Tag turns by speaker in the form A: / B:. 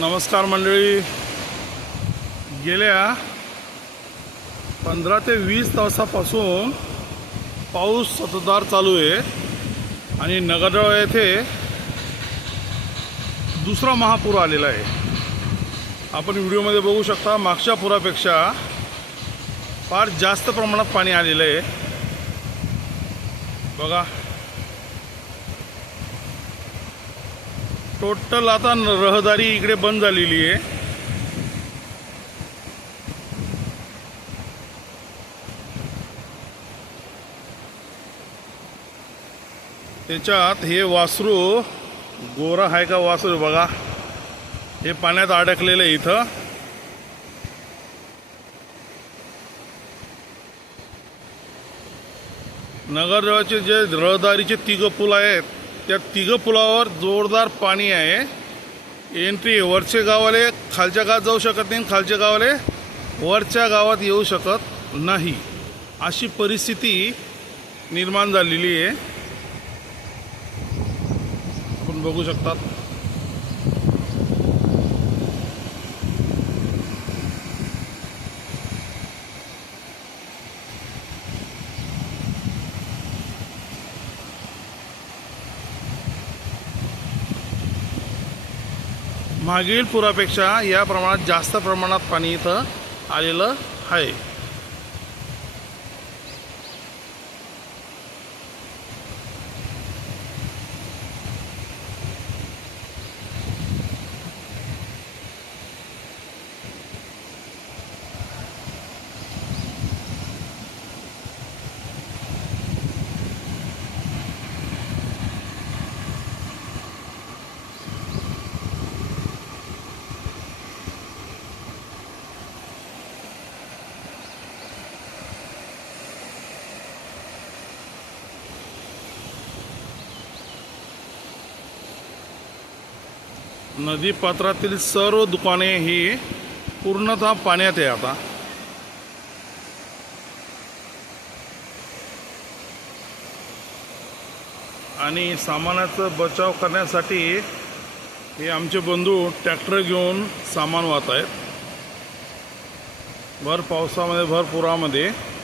A: नमस्कार मंडळी. गेल्या पंधरा ते वीस तासापासून पाऊस सततधार चालू आहे आणि नगरजळ येथे दुसरा महापूर आलेला आहे. आपण व्हिडिओमध्ये बघू शकता मागच्या पुरापेक्षा फार जास्त प्रमाणात पाणी आलेलं आहे. बघा टोटल आता रहदारी इकडे बंद झालेली आहे. त्याच्यात हे वासरू गोरा आहे का वासरू बघा. हे पाण्यात अडकलेलं आहे इथं. नगरजवळचे जे रहदारीचे तिघं पूल आहेत त्या तिघं पुलावर जोरदार पाणी आहे. एंट्री वरचे गावाले खालच्या गावात जाऊ शकत नाही खालच्या गावाले वरच्या गावात येऊ शकत नाही. अशी परिस्थिती निर्माण झालेली आहे. आपण बघू शकतात. मागील पुरापेक्षा या प्रमाणात जास्त प्रमाणात पाणी इथं आलेलं आहे. नदी पात्रातील सर्व दुकाने ही पूर्णतः पाण्यात आहे आता. आणि सामानाचा बचाव करण्यासाठी हे आमचे बंधू ट्रॅक्टर घेऊन सामान वाहत आहेत. भर पावसामध्ये भर पुरामध्ये.